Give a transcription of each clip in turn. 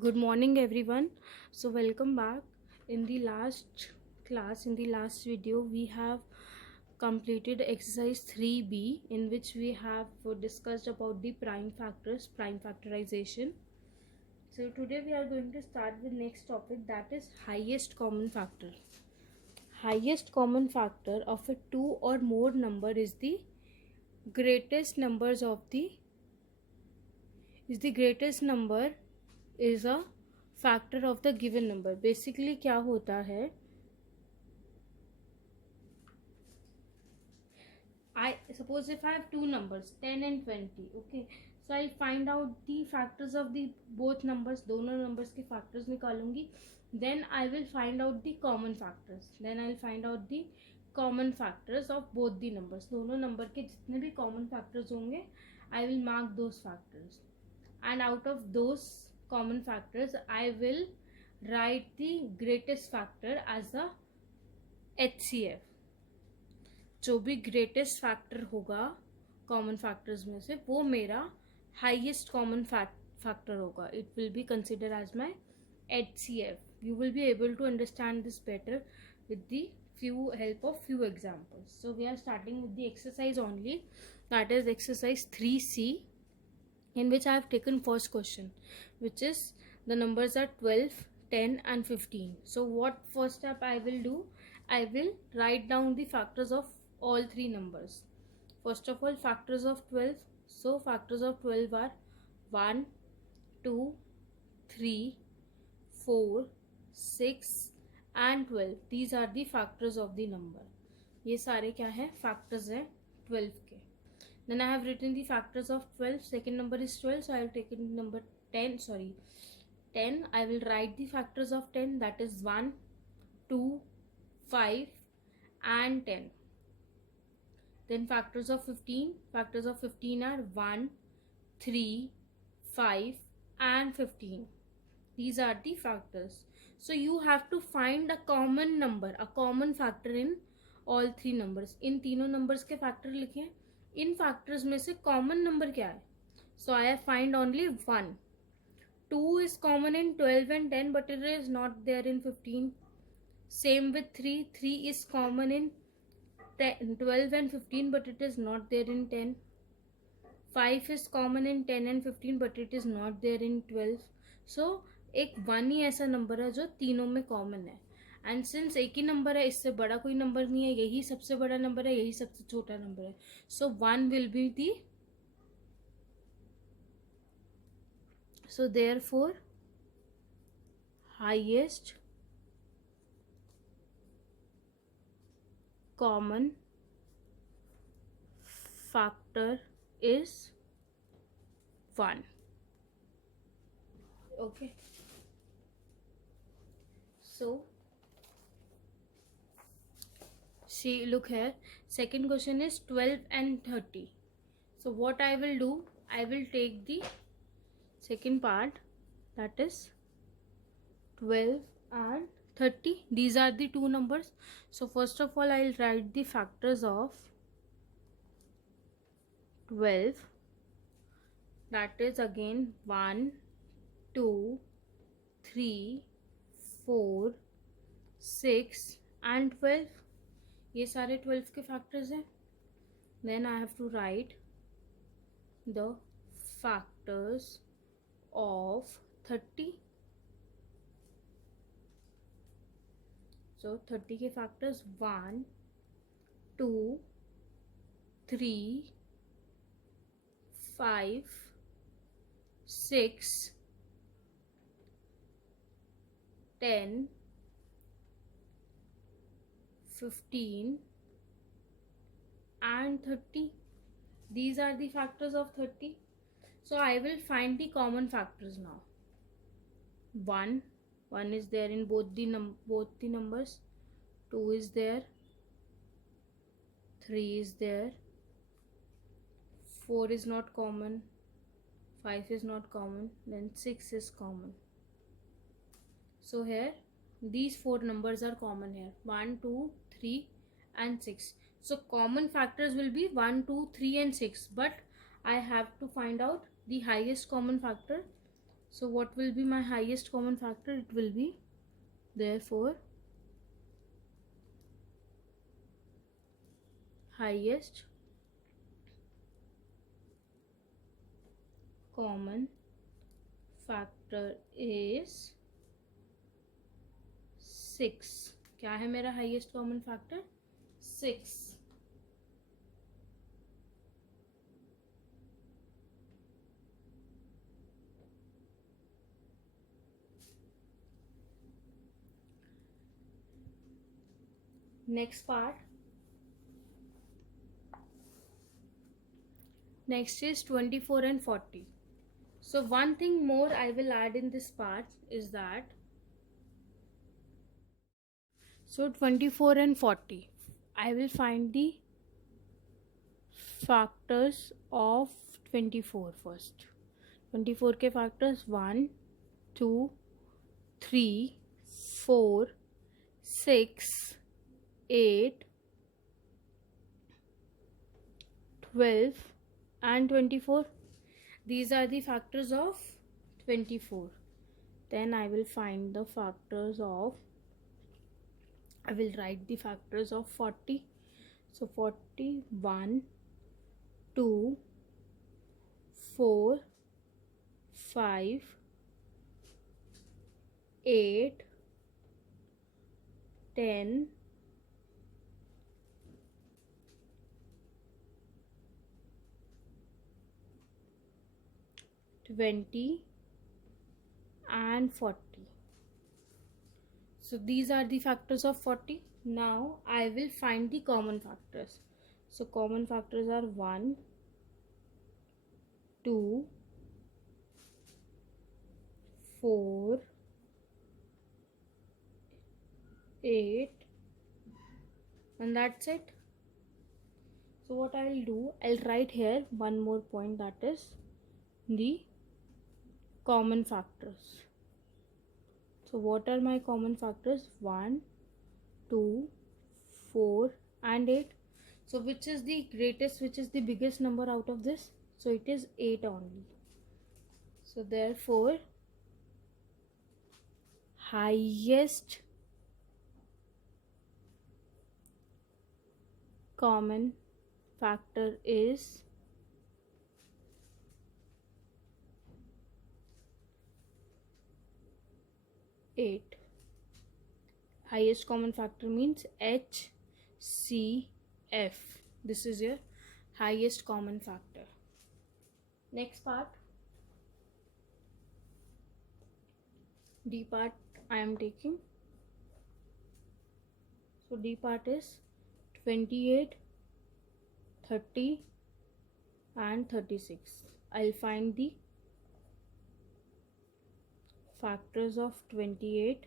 Good morning, everyone. So, welcome back. In the last class, in the last video, we have completed exercise 3b, in which we have discussed about the prime factors, prime factorization. So, today we are going to start with next topic, that is highest common factor. Highest common factor of a two or more number is the greatest numbers of the greatest number is a factor of the given number. Basically क्या होता है, I suppose if I have two numbers 10 and 20, okay, so I'll find out the factors of the both numbers, दोनों numbers के factors निकालूंगी, then I will find out the common factors, of both the numbers. दोनों number के जितने भी common factors होंगे I will mark those factors, and out of those common factors I will write the greatest factor as a HCF. जो भी greatest factor होगा common factors में से वो मेरा हाईएस्ट कॉमन फैक्टर होगा. It will be consider as my HCF. You will be able to understand this better with the help of few examples. So we are starting with the exercise only, that is exercise 3C, in which I have taken first question, which is the numbers are 12, 10 and 15. So what first step I will do, I will write down the factors of all three numbers. First of all, factors of 12. So factors of 12 are 1, 2, 3, 4, 6 and 12. These are the factors of the number. ये सारे क्या है, factors है 12 के. Then I have written the factors of 12. Second number is 12, so I will take number 10. 10. I will write the factors of 10, that is 1, 2, 5 and 10. Then factors of 15. Factors of 15 are 1, 3, 5 and 15. These are the factors. So you have to find a common number, a common factor in all three numbers. इन तीनों numbers के factor लिखे. इन factors में से common number क्या है? So I have find only 1. 2 is common in 12 and 10, but it is not there in 15. Same with 3. 3 is common in 12 and 15, but it is not there in 10. 5 is common in 10 and 15, but it is not there in 12. So एक 1 ही ऐसा number है जो तीनों में common है. And since एक ही number है, इससे बड़ा कोई नंबर नहीं है, यही सबसे बड़ा नंबर है, यही सबसे छोटा नंबर है. सो 1 will be the. So therefore highest common factor is 1. Okay, so see, look here, second question is 12 and 30. So what I will do, I will take the second part, that is 12 and 30. These are the two numbers. So first of all, I will write the factors of 12, that is again 1, 2, 3, 4, 6 and 12. ये सारे 12 के factors हैं. Then I have to write the factors of 30. So 30 के factors 1, 2, 3, 5, 6, 10, 15 and 30. These are the factors of 30. So I will find the common factors now. 1 is there in both the numbers. 2 is there. 3 is there. 4 is not common. 5 is not common. Then 6 is common. So here these four numbers are common here. 1, 2, 3 and 6. So common factors will be 1, 2, 3 and 6. But I have to find out the highest common factor. So what will be my highest common factor? It will be, therefore, highest common factor is 6. क्या है मेरा highest common factor? 6. Next part. Next is 24 and 40. So one thing more I will add in this part is that, so 24 and 40, I will find the factors of 24 first. 24 के factors 1, 2, 3, 4, 6, 8, 12 and 24. These are the factors of 24. Then I will find the factors of, I will write the factors of 40. So 41, 2, 4, 5, 8, 10, 20 and 40. So these are the factors of 40. Now I will find the common factors. So common factors are 1, 2, 4, 8, and that's it. So what I will do, I'll write here one more point, that is the common factors. So what are my common factors? 1, 2, 4 and 8. So which is the greatest, which is the biggest number out of this? So it is 8 only. So therefore, highest common factor is 8. Highest common factor means HCF. This is your highest common factor. Next part, D part I am taking. So D part is 28, 30 and 36. I'll find the factors of 28,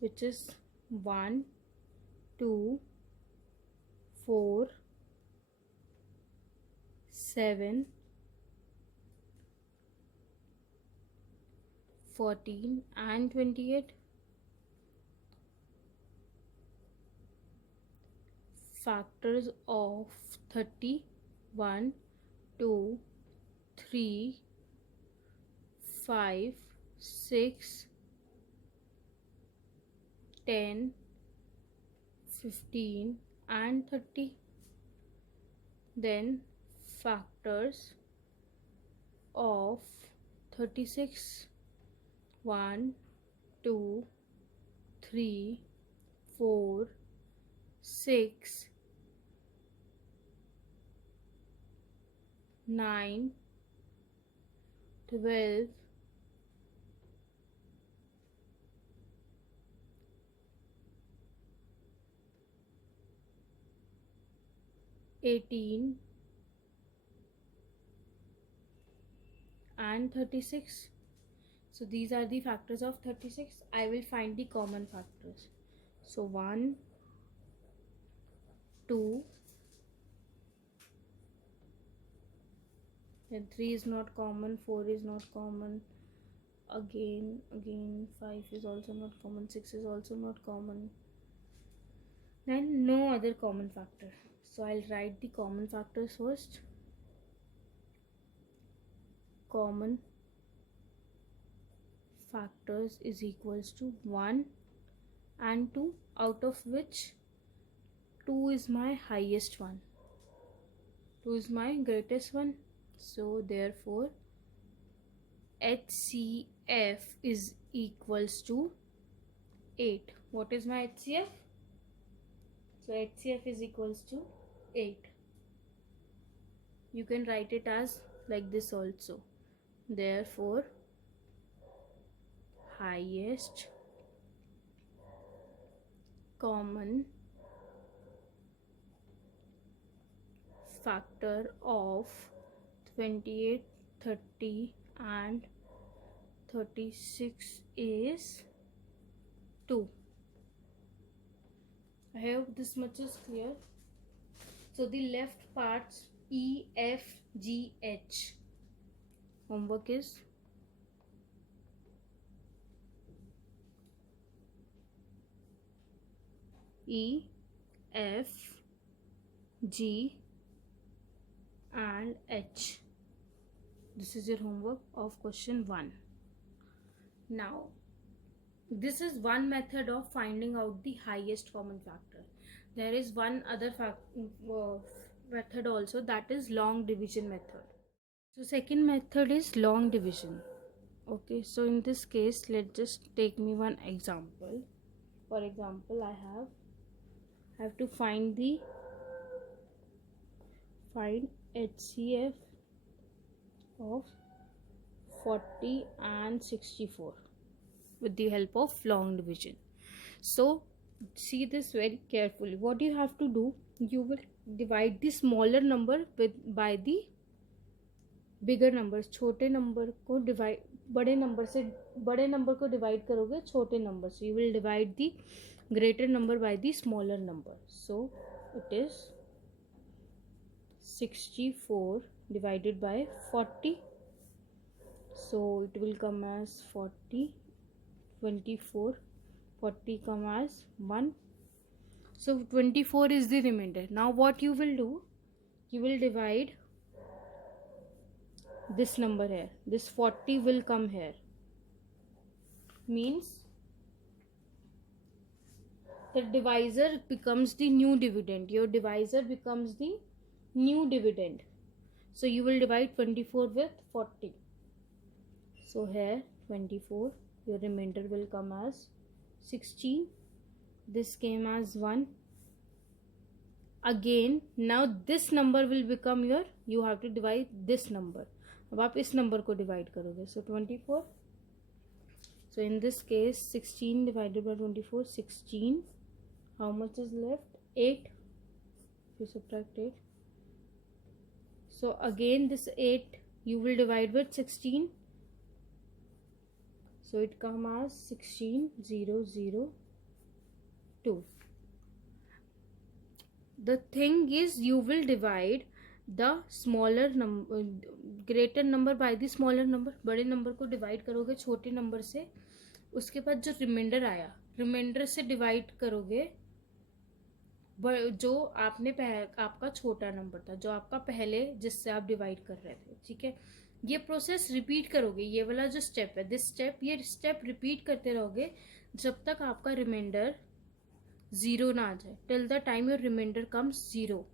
which is 1, 2, 4, 7, 14 and 28. Factors of 30, 1, 2, 3, 5, 6, 10, 15 and 30. Then factors of 36, 1, 2, 3, 4, 6, 9, 12, 18 and 36. So these are the factors of 36. I will find the common factors. So 1, 2, then 3 is not common, 4 is not common, again 5 is also not common, 6 is also not common, then no other common factor. So I'll write the common factors first. Common factors is equals to 1 and 2, out of which 2 is my highest one, 2 is my greatest one. So therefore HCF is equals to 8. What is my HCF? So HCF is equals to 8. You can write it as like this also. Therefore highest common factor of 28, 30 and 36 is 2. I hope this much is clear. So the left parts E, F, G, H. Homework is E, F, G and H. This is your homework of question 1. Now, this is one method of finding out the highest common factor. There is one other method also, that is long division method. So second method is long division. Okay, so in this case, let's just take me one example. For example, I have to find HCF of 40 and 64 with the help of long division. So see this very carefully. What you have to do, you will divide the smaller number by the bigger numbers. छोटे number को divide बड़े number को divide करोगे छोटे number से. You will divide the greater number by the smaller number. So it is 64 divided by 40. So it will come as 40, 24, 40 come as 1. So 24 is the remainder. Now what you will do, you will divide this number here. This 40 will come here. Means the divisor becomes the new dividend. Your divisor becomes the new dividend. So you will divide 24 with 40. So here 24, your remainder will come as 16. This came as 1. Again, now this number will become your, you have to divide this number. अब आप इस number को divide करोगे. So 24. So in this case 16 divided by 24, 16. How much is left? 8. If you subtract 8. So again this 8 you will divide with 16. So it comes as 16,002. The thing is, you will divide the smaller number, greater number by the smaller number. बड़े number को divide करोगे छोटे number से, उसके बाद जो reminder आया, reminder से डिवाइड करोगे जो आपने आपका छोटा नंबर था, जो आपका पहले जिससे आप डिवाइड कर रहे थे. ठीक है, ये प्रोसेस रिपीट करोगे. ये वाला जो स्टेप है, दिस स्टेप, ये स्टेप रिपीट करते रहोगे जब तक आपका रिमाइंडर 0 ना आ जाए. Till the time your reminder comes 0,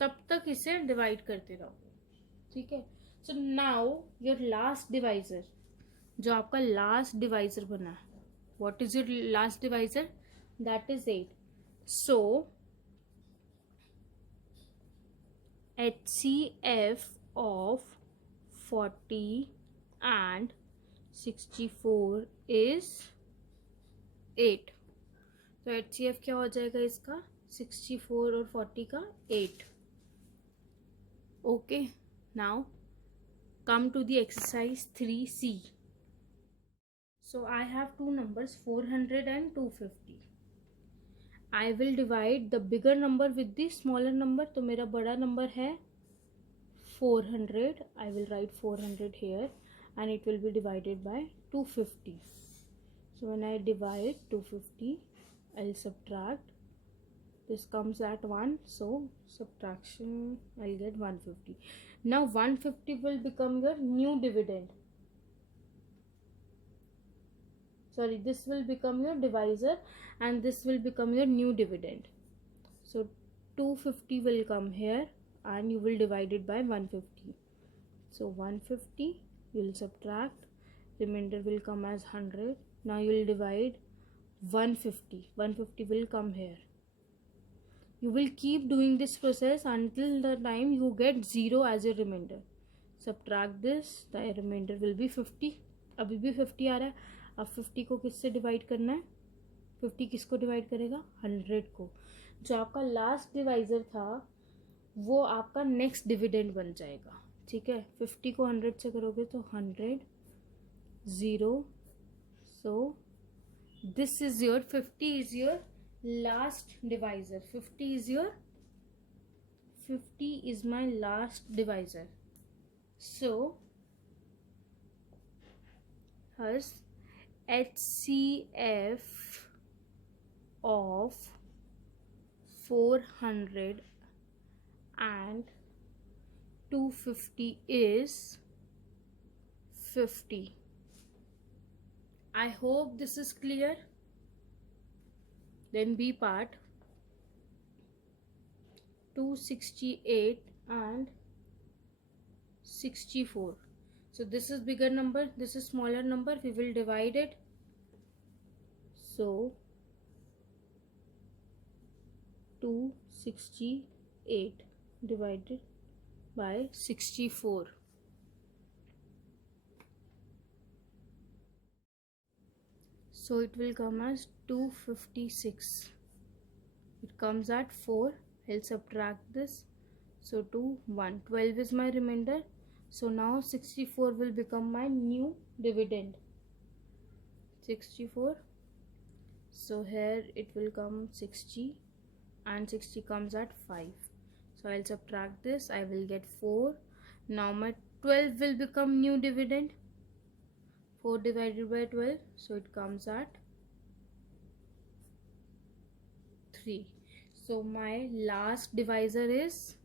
तब तक इसे डिवाइड करते रहोगे. ठीक है. So now your last divisor, जो आपका लास्ट डिवाइजर बना है, what is your last divisor? That is 8. So HCF of 40 and 64 is 8. तो HCF क्या हो जाएगा इसका? 64 और 40 का 8. Okay, now come to the exercise 3C. So I have two numbers, 400 and 250. I will divide the bigger number with the smaller number. तो मेरा बड़ा नंबर है 400. I will write 400 here and it will be divided by 250. So when I divide 250, I'll subtract. This comes at 1, so subtraction, I'll get 150. Now 150 will become your new dividend. sorry, this will become your divisor and this will become your new dividend. So 250 will come here and you will divide it by 150. So 150 you will subtract, remainder will come as 100. Now you will divide 150. 150 will come here. You will keep doing this process until the time you get 0 as your remainder. Subtract this, the remainder will be 50. अभी भी 50 आ रहा है. अब 50 को किससे divide करना है? 50 किसको डिवाइड करेगा? 100 को. जो आपका लास्ट डिवाइजर था वो आपका नेक्स्ट डिविडेंड बन जाएगा. ठीक है, 50 को 100 से करोगे तो 100 0. So this is your 50 is your last divisor. 50 is my last divisor. So thus HCF of 400 and 250 is 50. I hope this is clear. Then B part, 268 and 64. So this is bigger number, this is smaller number. We will divide it. So 268 divided by 64. So it will come as 256. It comes at 4. I'll subtract this. So 2, 1. 12 is my remainder. So now 64 will become my new dividend. 64. So here it will come 60 and 60 comes at 5. So I'll subtract this. I will get 4. Now my 12 will become new dividend. 4 divided by 12, so it comes at 3. So my last divisor is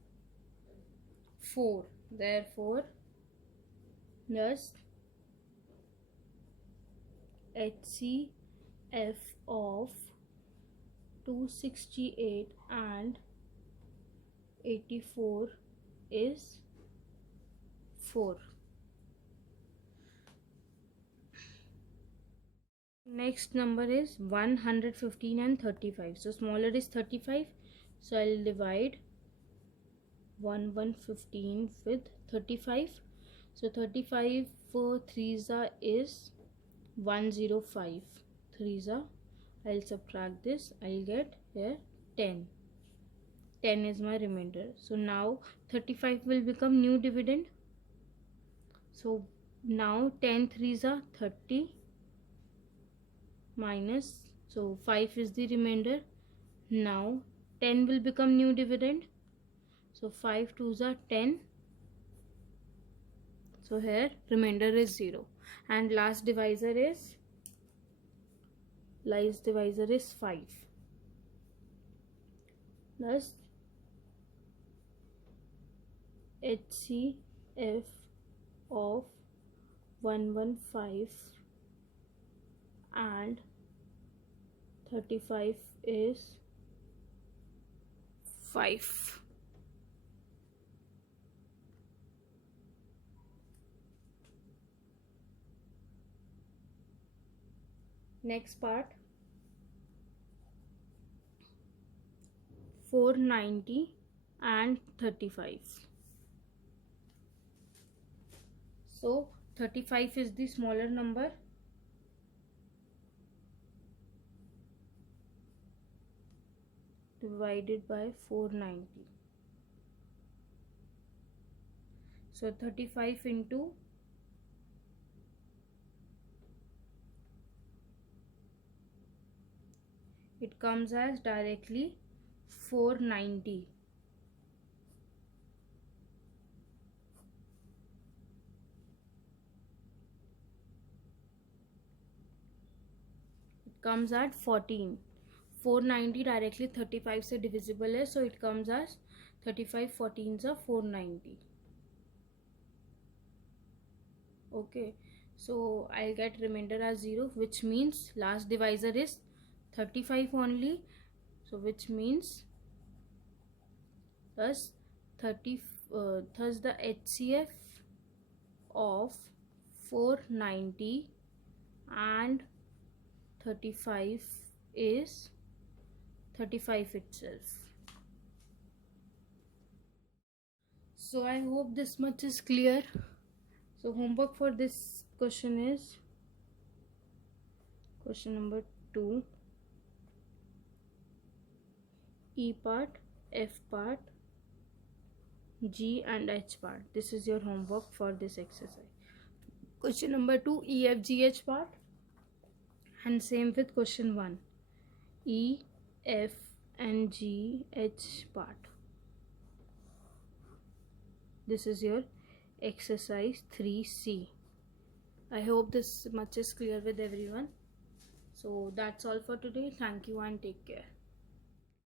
4. Therefore, thus HCF of 268 and 84 is 4. Next number is 115 and 35. So smaller is 35. So I'll divide 115 with 35. So 35 for 3s is 105. 3s, I'll subtract this. I'll get here 10. 10 is my remainder. So now 35 will become new dividend. So now 10 3s are 30. Minus, so 5 is the remainder. Now 10 will become new dividend. So 5 2s are 10. So here remainder is 0. And last divisor is 5. Thus HCF of 115 and 35 is 5. Next part, 490 and 35. So 35 is the smaller number. Divided by 490. So 35 into it comes as directly 490. It comes at 14. 490 directly 35 से divisible है, so it comes as 35 14 490. Okay, So I'll get remainder as 0, which means last divisor is 35 only. So which means thus thus the HCF of 490 and 35 is 35 itself. So I hope this much is clear. So homework for this question is question number 2, E part, F part, G and H part. This is your homework for this exercise. Question number 2, E, F, G, H part, and same with question 1, E, F and G, H part. This is your exercise 3C. I hope this much is clear with everyone. So that's all for today. Thank you and take care.